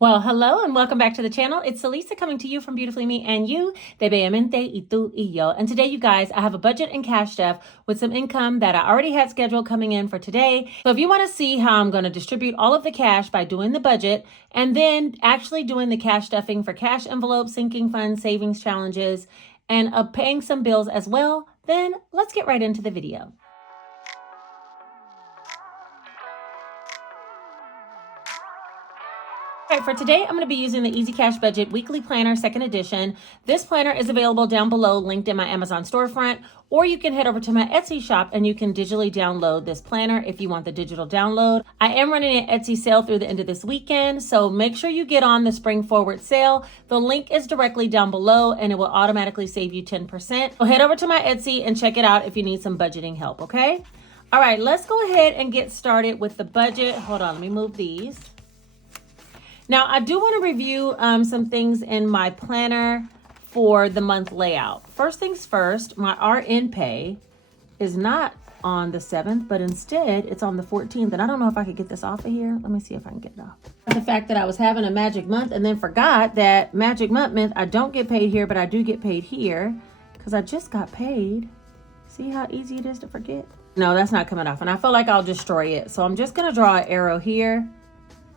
Well, hello and welcome back to the channel. It's Elisa coming to you from Beautifully Me and You, de Bellemente y tú y yo. And today, you guys, I have a budget and Cash.app with some income that I already had scheduled coming in for today. So if you want to see how I'm going to distribute all of the cash by doing the budget and then actually doing the cash stuffing for cash envelopes, sinking funds, savings challenges, and paying some bills as well, then let's get right into the video. All right, for today, I'm going to be using the Easy Cash Budget Weekly Planner, second edition. This planner is available down below, linked in my Amazon storefront, or you can head over to my Etsy shop and you can digitally download this planner if you want the digital download. I am running an Etsy sale through the end of this weekend, so make sure you get on the Spring Forward sale. The link is directly down below and it will automatically save you 10%. So head over to my Etsy and check it out if you need some budgeting help, okay? All right, let's go ahead and get started with the budget. Hold on, let me move these. Now, I do want to review some things in my planner for the month layout. First things first, my RN pay is not on the 7th, but instead it's on the 14th. And I don't know if I could get this off of here. Let me see if I can get it off. The fact that I was having a magic month and then forgot that magic month meant I don't get paid here, but I do get paid here because I just got paid. See how easy it is to forget? No, that's not coming off. And I feel like I'll destroy it. So I'm just going to draw an arrow here.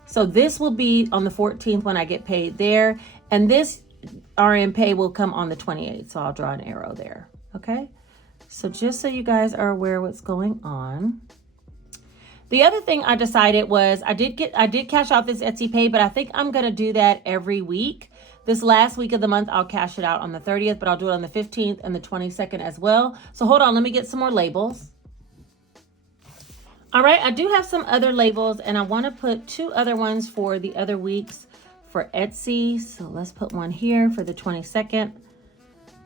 So this will be on the 14th when I get paid there. And this RN pay will come on the 28th. So I'll draw an arrow there. Okay. So just so you guys are aware what's going on. The other thing I decided was I did cash out this Etsy pay, but I think I'm going to do that every week. This last week of the month, I'll cash it out on the 30th, but I'll do it on the 15th and the 22nd as well. So hold on, let me get some more labels. All right, I do have some other labels and I want to put two other ones for the other weeks for Etsy. So let's put one here for the 22nd.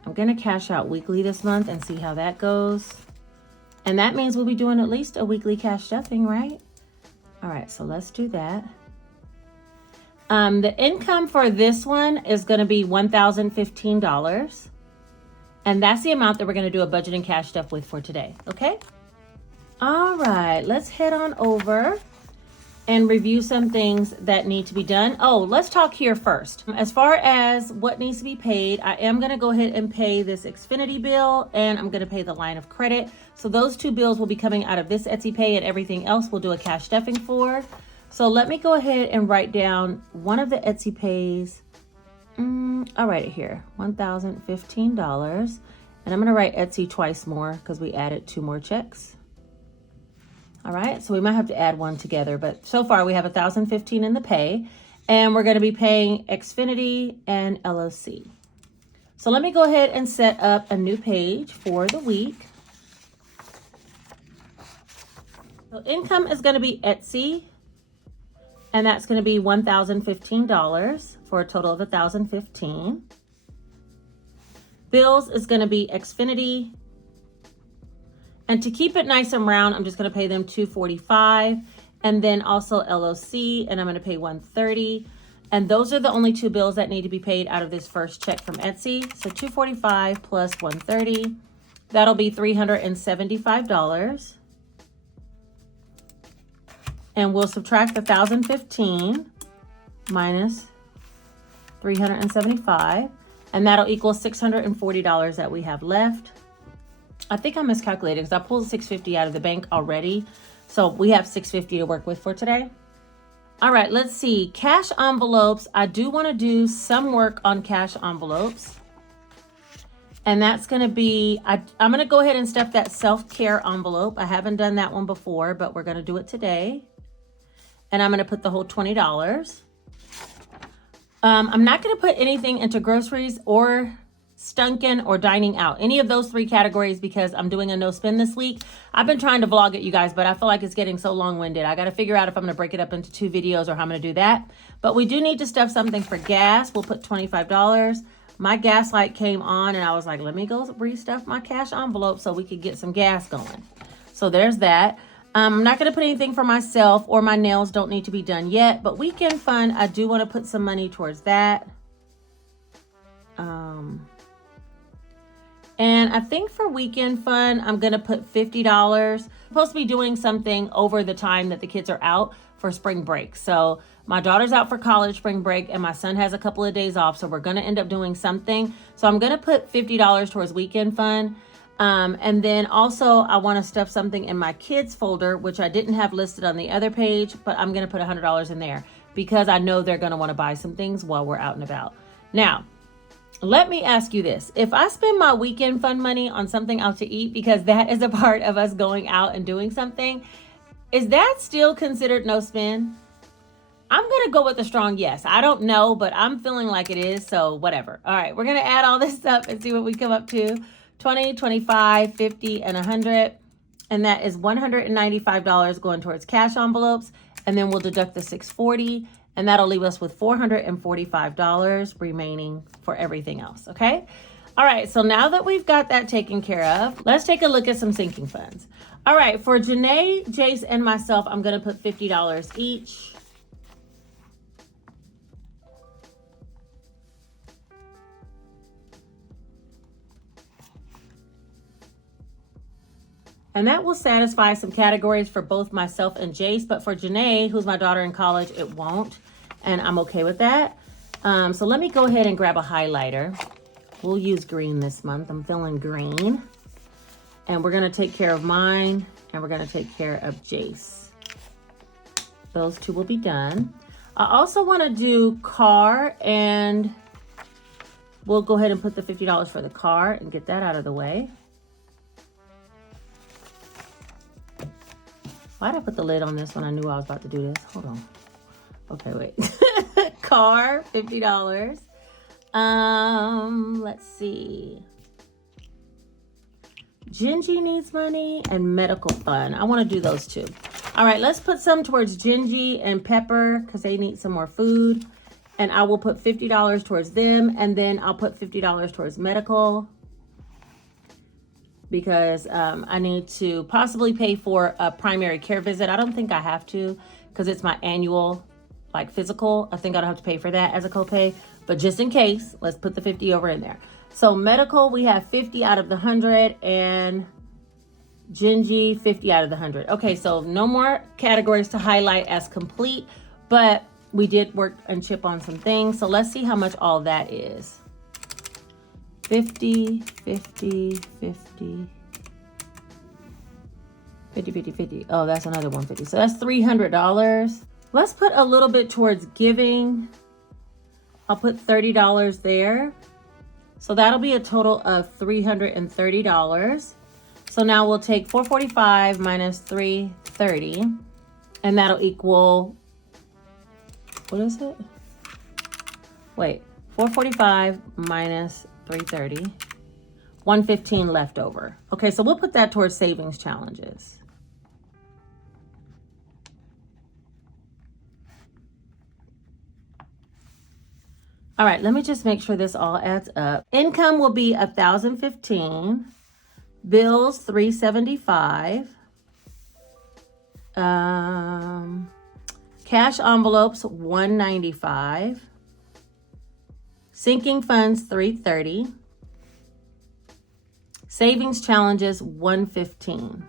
I'm going to cash out weekly this month and see how that goes. And that means we'll be doing at least a weekly cash stuffing, right? All right, so let's do that. The income for this one is going to be $1,015. And that's the amount that we're going to do a budget and cash stuff with for today, okay? All right, let's head on over and review some things that need to be done. Oh, let's talk here first. As far as what needs to be paid, I am going to go ahead and pay this Xfinity bill and I'm going to pay the line of credit. So those two bills will be coming out of this Etsy pay and everything else we'll do a cash stuffing for. So let me go ahead and write down one of the Etsy pays. I'll write it here, $1,015. And I'm going to write Etsy twice more because we added two more checks. All right, so we might have to add one together, but so far we have $1,015 in the pay, and we're going to be paying Xfinity and LOC. So let me go ahead and set up a new page for the week. So income is going to be Etsy, and that's going to be $1,015 for a total of $1,015. Bills is going to be Xfinity. And to keep it nice and round, I'm just going to pay them $245 and then also LOC, and I'm going to pay $130. And those are the only two bills that need to be paid out of this first check from Etsy. So $245 plus $130, that'll be $375. And we'll subtract the $1,015 minus $375, and that'll equal $640 that we have left. I think I miscalculated because I pulled $650 out of the bank already. So we have $650 to work with for today. All right, let's see. Cash envelopes. I do want to do some work on cash envelopes. And that's going to be, I'm going to go ahead and stuff that self-care envelope. I haven't done that one before, but we're going to do it today. And I'm going to put the whole $20. I'm not going to put anything into groceries or stunking or dining out, any of those three categories, because I'm doing a no spend this week. I've been trying to vlog it, you guys, but I feel like it's getting so long-winded. I got to figure out if I'm going to break it up into two videos or how I'm going to do that. But we do need to stuff something for gas. We'll put $25. My gas light came on and I was like, let me go restuff my cash envelope so we could get some gas going. So there's that. I'm not going to put anything for myself, or my nails don't need to be done yet, but weekend fun, I do want to put some money towards that. And I think for weekend fun, I'm going to put $50. I'm supposed to be doing something over the time that the kids are out for spring break. So My daughter's out for college spring break and my son has a couple of days off. So we're going to end up doing something. So I'm going to put $50 towards weekend fun. And then also I want to stuff something in my kids folder, which I didn't have listed on the other page, but I'm going to put $100 in there because I know they're going to want to buy some things while we're out and about. Now, let me ask you this. If I spend my weekend fun money on something out to eat, because that is a part of us going out and doing something, is that still considered no spend? I'm going to go with a strong yes. I don't know, but I'm feeling like it is, so whatever. All right, we're going to add all this up and see what we come up to. 20, 25, 50, and 100. And that is $195 going towards cash envelopes. And then we'll deduct the $640. And that'll leave us with $445 remaining for everything else, okay? All right, so now that we've got that taken care of, let's take a look at some sinking funds. All right, for Janae, Jace, and myself, I'm gonna put $50 each. And that will satisfy some categories for both myself and Jace, but for Janae, who's my daughter in college, it won't. And I'm okay with that. So let me go ahead and grab a highlighter. We'll use green this month. I'm feeling green. And we're gonna take care of mine and we're gonna take care of Jace. Those two will be done. I also wanna do car, and we'll go ahead and put the $50 for the car and get that out of the way. Why did I put the lid on this when I knew I was about to do this? Hold on. Okay, wait. Car, $50. Let's see. Gingy needs money and medical fund. I want to do those two. All right, let's put some towards Gingy and Pepper because they need some more food. And I will put $50 towards them. And then I'll put $50 towards medical because I need to possibly pay for a primary care visit. I don't think I have to because it's my annual physical. I think I don't have to pay for that as a copay, but just in case, let's put the 50 over in there. So medical, we have 50 out of the 100, and Gingy, 50 out of the 100. Okay, so no more categories to highlight as complete, but we did work and chip on some things. So let's see how much all that is. 50, 50, 50. 50, 50, 50. Oh, that's another 150. So that's $300. Let's put a little bit towards giving. I'll put $30 there. So that'll be a total of $330. So now we'll take 445 minus 330, and that'll equal, what is it? Wait, 445 minus 330, 115 left over. Okay, so we'll put that towards savings challenges. All right, let me just make sure this all adds up. Income will be $1,015. Bills, $375. Cash envelopes, $195. Sinking funds, $330. Savings challenges, $115.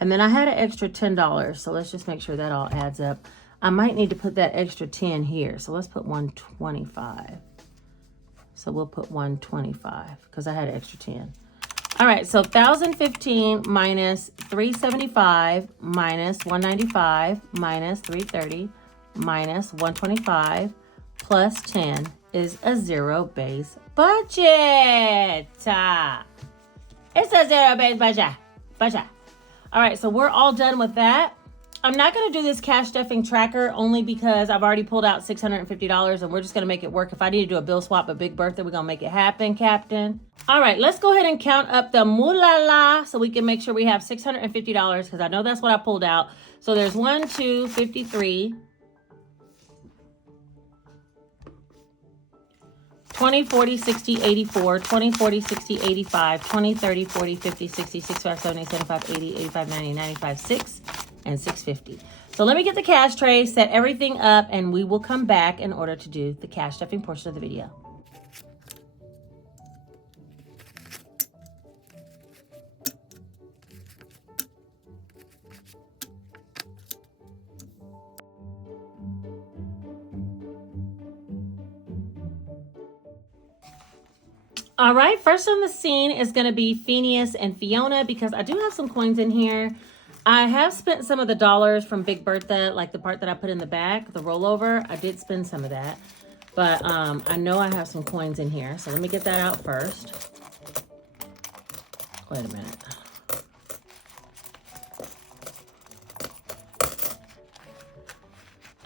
And then I had an extra $10, so let's just make sure that all adds up. I might need to put that extra 10 here. So let's put 125. So we'll put 125 because I had an extra 10. All right, so 1,015 minus 375 minus 195 minus 330 minus 125 plus 10 is a zero-based budget. It's a zero-based budget. All right, so we're all done with that. I'm not going to do this cash stuffing tracker only because I've already pulled out $650 and we're just going to make it work. If I need to do a bill swap, a big birthday, we're going to make it happen, Captain. All right, let's go ahead and count up the moolah so we can make sure we have $650 because I know that's what I pulled out. So there's 1, 2, 53, 20, 40, 60, 84, 20, 40, 60, 85, 20, 30, 40, 50, 60, 65, 70, 75, 80, 85, 90, 95, 6, and 650. So let me get the cash tray, set everything up, and we will come back in order to do the cash stuffing portion of the video. All right, first on the scene is going to be Phineas and Fiona because I do have some coins in here. I have spent some of the dollars from Big Bertha, like the part that I put in the back, the rollover. I did spend some of that, but I know I have some coins in here. So let me get that out first. Wait a minute.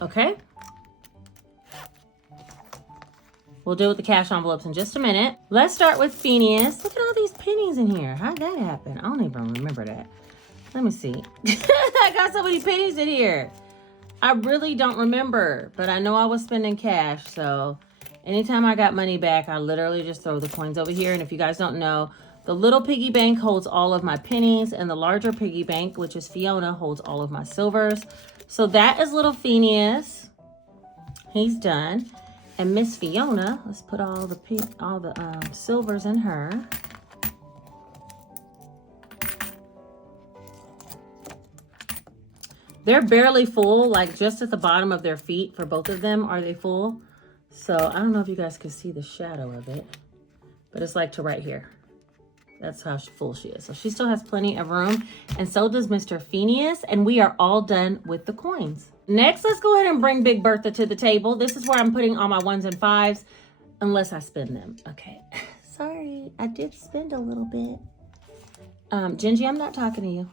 Okay. We'll deal with the cash envelopes in just a minute. Let's start with Phineas. Look at all these pennies in here. How'd that happen? I don't even remember that. Let me see. I got so many pennies in here. I really don't remember, but I know I was spending cash. So anytime I got money back, I literally just throw the coins over here. And if you guys don't know, the little piggy bank holds all of my pennies, and the larger piggy bank, which is Fiona, holds all of my silvers. So that is little Phineas. He's done. And Miss Fiona, let's put all the silvers in her. They're barely full, like just at the bottom of their feet for both of them are they full. So I don't know if you guys can see the shadow of it, but it's like to right here. That's how full she is. So she still has plenty of room, and so does Mr. Phineas, and we are all done with the coins. Next, let's go ahead and bring Big Bertha to the table. This is where I'm putting all my 1s and 5s, unless I spend them. Okay, sorry, I did spend a little bit. Gingy, I'm not talking to you.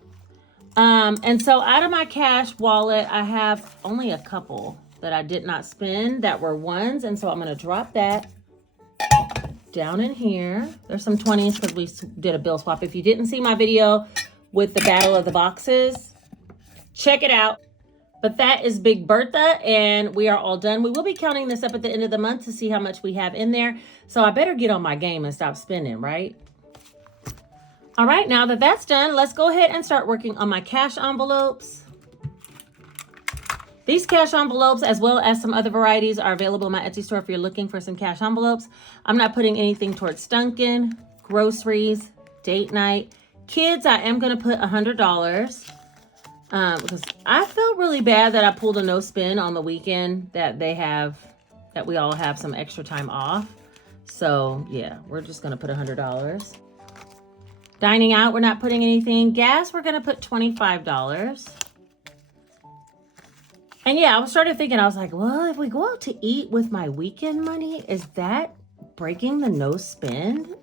And so out of my cash wallet, I have only a couple that I did not spend that were 1s, and so I'm gonna drop that down in here. There's some 20s because we did a bill swap. If you didn't see my video with the battle of the boxes, check it out. But that is Big Bertha, and we are all done. We will be counting this up at the end of the month to see how much we have in there. So I better get on my game and stop spending, right? All right, now that that's done, let's go ahead and start working on my cash envelopes. These cash envelopes, as well as some other varieties, are available in my Etsy store if you're looking for some cash envelopes. I'm not putting anything towards Dunkin', groceries, date night. Kids, I am going to put $100 because I felt really bad that I pulled a no spin on the weekend that we all have some extra time off. So yeah, we're just going to put $100. Dining out, we're not putting anything. Gas, we're going to put $25. And yeah, I started thinking, I was like, well, if we go out to eat with my weekend money, is that breaking the no spend?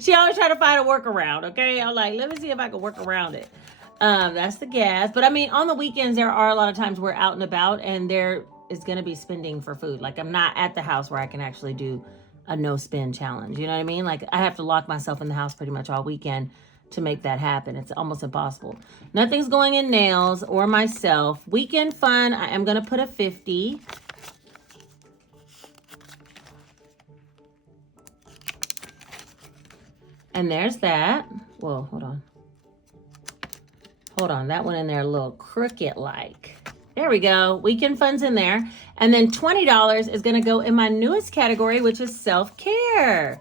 She always try to find a workaround, okay? I'm like, let me see if I can work around it. That's the gas. But I mean, on the weekends, there are a lot of times we're out and about and there is going to be spending for food. Like I'm not at the house where I can actually do a no spend challenge. You know what I mean? Like I have to lock myself in the house pretty much all weekend to make that happen. It's almost impossible. Nothing's going in nails or myself. Weekend fun, I am going to put a 50. And there's that. Whoa, hold on. Hold on, that went in there a little crooked-like. There we go. Weekend fun's in there. And then $20 is going to go in my newest category, which is self-care.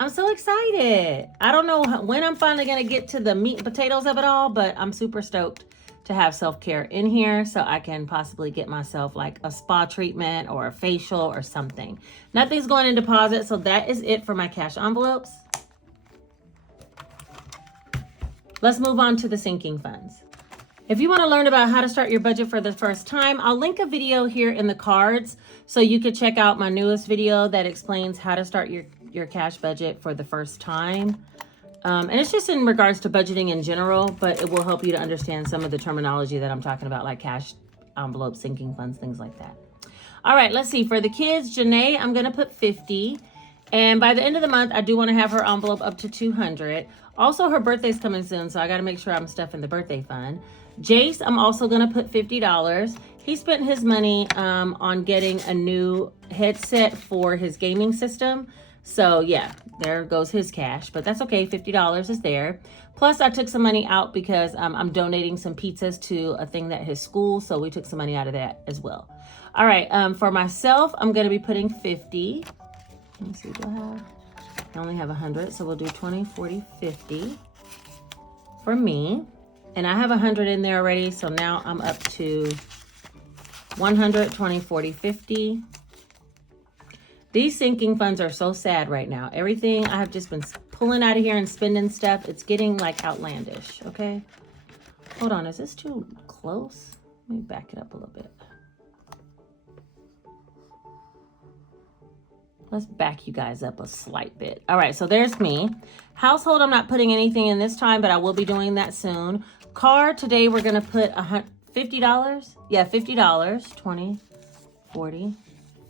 I'm so excited. I don't know when I'm finally going to get to the meat and potatoes of it all, but I'm super stoked to have self-care in here so I can possibly get myself like a spa treatment or a facial or something. Nothing's going in deposit, so that is it for my cash envelopes. Let's move on to the sinking funds. If you want to learn about how to start your budget for the first time, I'll link a video here in the cards so you could check out my newest video that explains how to start your cash budget for the first time. And it's just in regards to budgeting in general, but it will help you to understand some of the terminology that I'm talking about, like cash envelopes, sinking funds, things like that. All right, let's see. For the kids, Janae, I'm going to put 50. And by the end of the month, I do want to have her envelope up to 200. Also, her birthday's coming soon, so I got to make sure I'm stuffing the birthday fund. Jace, I'm also going to put $50. He spent his money on getting a new headset for his gaming system. So yeah, there goes his cash, but that's okay. $50 is there. Plus I took some money out because I'm donating some pizzas to a thing at his school. So we took some money out of that as well. All right. For myself, I'm going to be putting 50. Let me see, I only have 100. So we'll do 20, 40, 50 for me. And I have 100 in there already. So now I'm up to 100, 20, 40, 50. These sinking funds are so sad right now. Everything I have just been pulling out of here and spending stuff, it's getting like outlandish, okay? Hold on, is this too close? Let me back it up a little bit. Let's back you guys up a slight bit. All right, so there's me. Household, I'm not putting anything in this time, but I will be doing that soon. Car, today we're gonna put $50. Yeah, $50, 20, 40,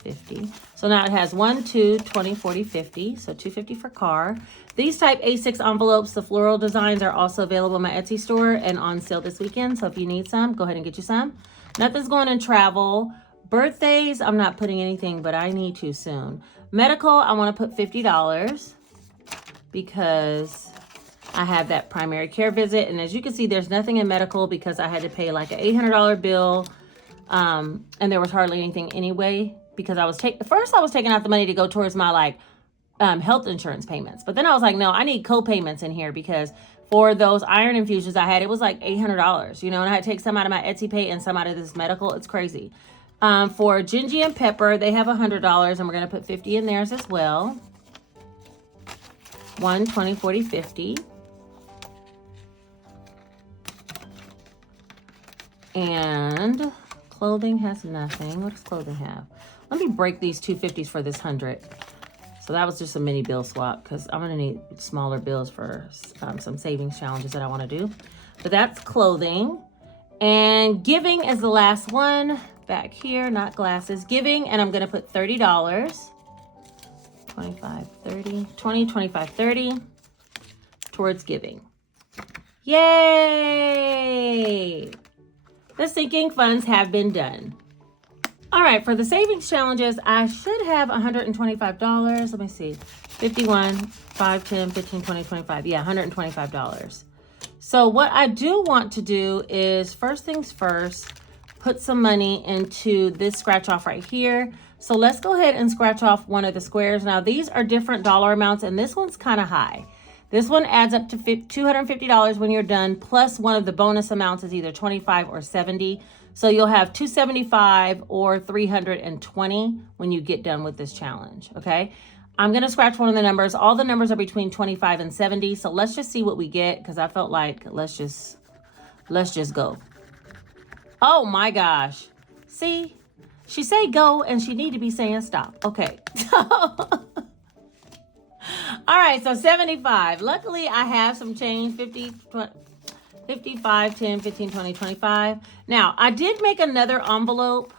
50. So now it has 1, 2, 20, 40, 50. So $250 for car. These type A6 envelopes, the floral designs are also available in my Etsy store and on sale this weekend. So if you need some, go ahead and get you some. Nothing's going in travel. Birthdays, I'm not putting anything, but I need to soon. Medical, I want to put $50 because I have that primary care visit. And as you can see, there's nothing in medical because I had to pay like an $800 bill. And there was hardly anything anyway because I was first I was taking out the money to go towards my like health insurance payments. But then I was like, no, I need co-payments in here because for those iron infusions I had, it was like $800, you know, and I had to take some out of my Etsy pay and some out of this medical. It's crazy. For Gingy and Pepper, they have $100 and we're going to put 50 in theirs as well. 1, 20, 40, 50. And clothing has nothing. What does clothing have? Let me break these 250s for this 100. So that was just a mini bill swap because I'm going to need smaller bills for some savings challenges that I want to do. But that's clothing. And giving is the last one. Back here, not glasses. Giving, and I'm going to put $30. 25, 30, 20, 25, 30 towards giving. Yay! The sinking funds have been done. All right, for the savings challenges, I should have $125. Let me see. 51, 5, 10, 15, 20, 25. Yeah, $125. So what I do want to do is, first things first, put some money into this scratch off right here. So let's go ahead and scratch off one of the squares. Now these are different dollar amounts and this one's kind of high. This one adds up to $250 when you're done, plus one of the bonus amounts is either 25 or 70. So you'll have 275 or 320 when you get done with this challenge, okay? I'm gonna scratch one of the numbers. All the numbers are between 25 and 70. So let's just see what we get because I felt like let's just go. Oh my gosh. See, she say go and she need to be saying stop. Okay. All right, so 75. Luckily, I have some change, 50, 20, 55, 10, 15, 20, 25. Now, I did make another envelope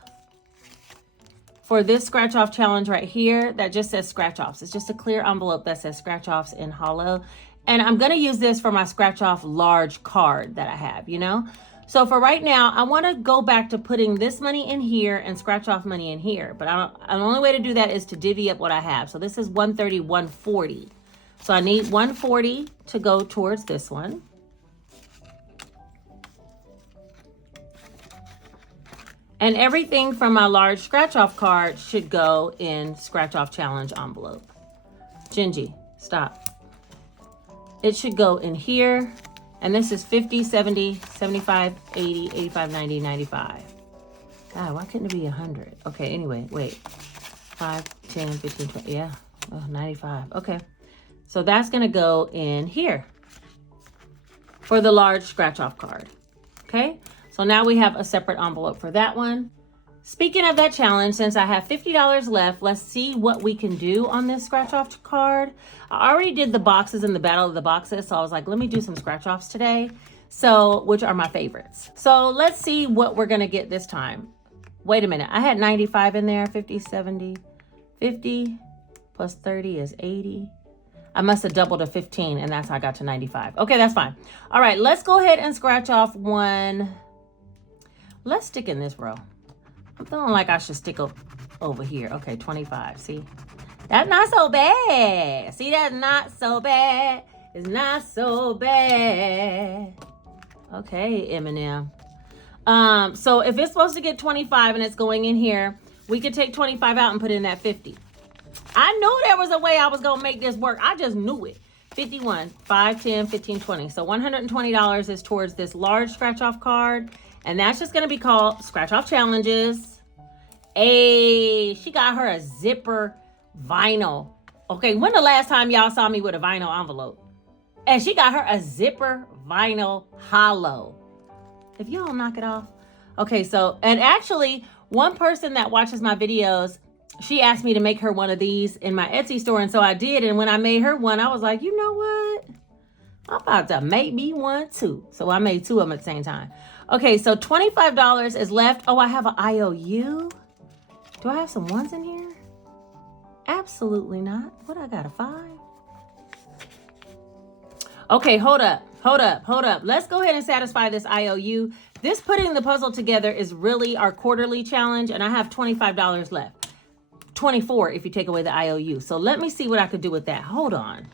for this scratch off challenge right here that just says scratch offs. It's just a clear envelope that says scratch offs in hollow. And I'm going to use this for my scratch off large card that I have, you know? So for right now, I want to go back to putting this money in here and scratch off money in here. But the only way to do that is to divvy up what I have. So this is 130, 140. So I need 140 to go towards this one. And everything from my large scratch off card should go in scratch off challenge envelope. Gingy, stop. It should go in here. And this is 50, 70, 75, 80, 85, 90, 95. God, why couldn't it be 100? Okay, anyway, wait. 5, 10, 15, 20, yeah. Oh, 95, okay. So that's gonna go in here for the large scratch off card, okay? So now we have a separate envelope for that one. Speaking of that challenge, since I have $50 left, let's see what we can do on this scratch off card. I already did the boxes in the battle of the boxes, so I was like, let me do some scratch offs today, so which are my favorites. So let's see what we're gonna get this time. Wait a minute, I had 95 in there, 50, 70, 50 plus 30 is 80. I must have doubled to 15 and that's how I got to 95. Okay, that's fine. All right, let's go ahead and scratch off one. Let's stick in this row. I'm feeling like I should stick over here. Okay, 25, see? That's not so bad. See, that's not so bad. It's not so bad. Okay, Eminem. So if it's supposed to get 25 and it's going in here, we could take 25 out and put in that 50. I knew there was a way I was going to make this work. I just knew it. 51, 5, 10, 15, 20. So $120 is towards this large scratch off card. And that's just going to be called Scratch Off Challenges. Hey, she got her a zipper vinyl. Okay, when the last time y'all saw me with a vinyl envelope? And she got her a zipper vinyl hollow. If y'all don't knock it off. Okay, so, and actually, one person that watches my videos, she asked me to make her one of these in my Etsy store, and so I did. And when I made her one, I was like, you know what? I'm about to make me one too. So I made two of them at the same time. Okay, so $25 is left. Oh, I have an IOU. Do I have some ones in here? Absolutely not. What, I got a 5? Okay, hold up. Let's go ahead and satisfy this IOU. This putting the puzzle together is really our quarterly challenge, and I have $25 left. 24 if you take away the IOU. So let me see what I could do with that. Hold on.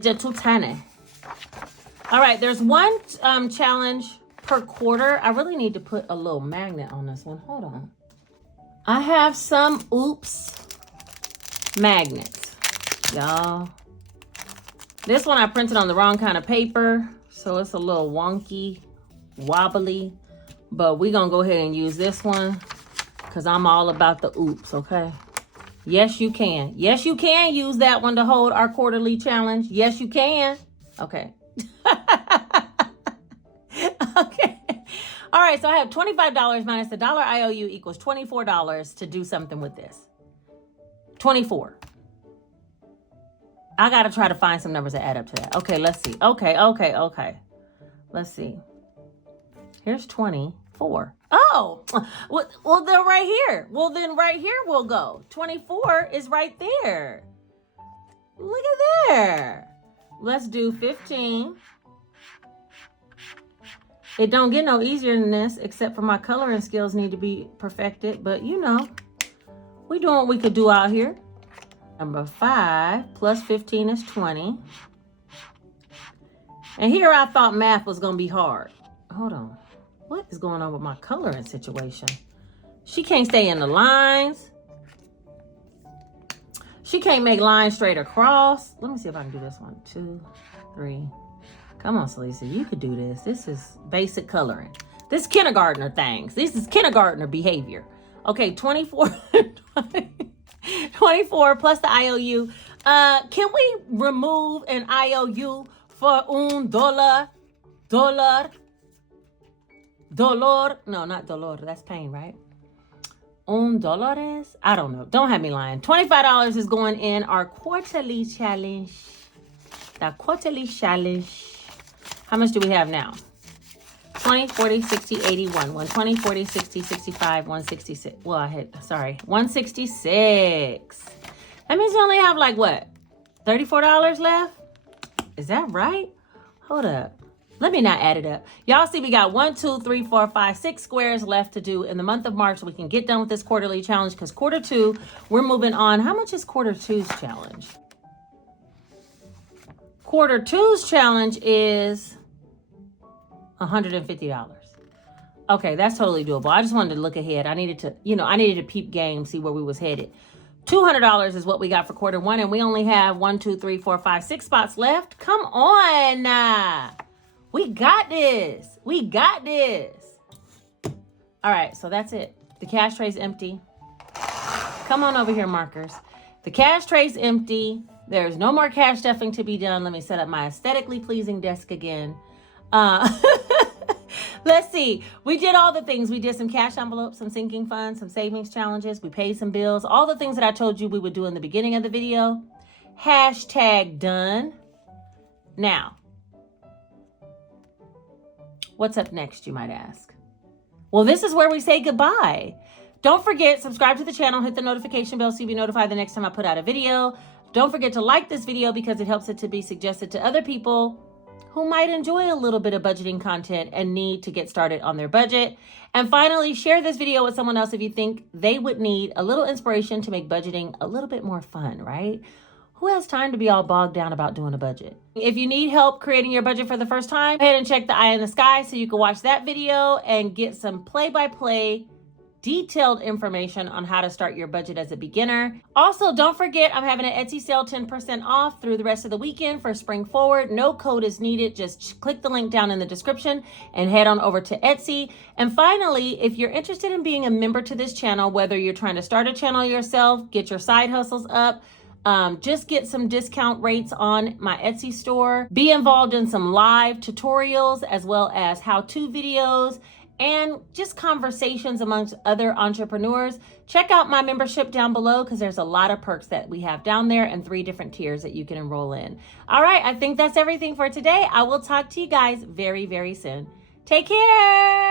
Too tiny. All right, there's one challenge per quarter. I really need to put a little magnet on this one. Hold on. I have some oops magnets, y'all. This one I printed on the wrong kind of paper, so it's a little wonky, wobbly, but we're gonna go ahead and use this one because I'm all about the oops, okay? Yes, you can. Yes, you can use that one to hold our quarterly challenge. Yes, you can. Okay. Okay. All right, so I have $25 minus the dollar IOU equals $24 to do something with this. 24. I got to try to find some numbers that add up to that. Okay, let's see. Okay. Let's see. Here's 24. Oh, well, they're right here. Well, then right here we'll go. 24 is right there. Look at there. Let's do 15. It don't get no easier than this, except for my coloring skills need to be perfected. But you know, we doing what we could do out here. Number 5 plus 15 is 20. And here I thought math was going to be hard. Hold on. What is going on with my coloring situation? She can't stay in the lines. She can't make lines straight across. Let me see if I can do this one. 2, 3. Come on, Celisa. You could do this. This is basic coloring. This is kindergartner things. This is kindergartner behavior. Okay, 24. 24 plus the IOU. Can we remove an IOU for $1? Dolor. No, not dolor. That's pain, right? $1? I don't know. Don't have me lying. $25 is going in our quarterly challenge. The quarterly challenge. How much do we have now? 20, 40, 60, 81. 120, 40, 60, 65, 166. Well, 166. That means we only have like what? $34 left? Is that right? Hold up. Let me not add it up. Y'all see we got 1, 2, 3, 4, 5, 6 squares left to do in the month of March so we can get done with this quarterly challenge because quarter 2, we're moving on. How much is quarter 2's challenge? Quarter 2's challenge is $150. Okay, that's totally doable. I just wanted to look ahead. I needed to peep game, see where we was headed. $200 is what we got for quarter 1, and we only have 1, 2, 3, 4, 5, 6 spots left. Come on. We got this. All right, so that's it. The cash tray's empty. Come on over here, markers. The cash tray's empty. There's no more cash stuffing to be done. Let me set up my aesthetically pleasing desk again. Let's see. We did all the things. We did some cash envelopes, some sinking funds, some savings challenges. We paid some bills. All the things that I told you we would do in the beginning of the video. Hashtag done. Now, what's up next, you might ask? Well, this is where we say goodbye. Don't forget, subscribe to the channel, hit the notification bell so you'll be notified the next time I put out a video. Don't forget to like this video because it helps it to be suggested to other people who might enjoy a little bit of budgeting content and need to get started on their budget. And finally, share this video with someone else if you think they would need a little inspiration to make budgeting a little bit more fun, right? Who has time to be all bogged down about doing a budget? If you need help creating your budget for the first time, go ahead and check the eye in the sky so you can watch that video and get some play-by-play detailed information on how to start your budget as a beginner. Also, don't forget, I'm having an Etsy sale 10% off through the rest of the weekend for Spring Forward. No code is needed. Just click the link down in the description and head on over to Etsy. And finally, if you're interested in being a member to this channel, whether you're trying to start a channel yourself, get your side hustles up, just get some discount rates on my Etsy store, be involved in some live tutorials as well as how-to videos, and just conversations amongst other entrepreneurs, check out my membership down below because there's a lot of perks that we have down there and 3 different tiers that you can enroll in. All right, I think that's everything for today. I will talk to you guys very, very soon. Take care.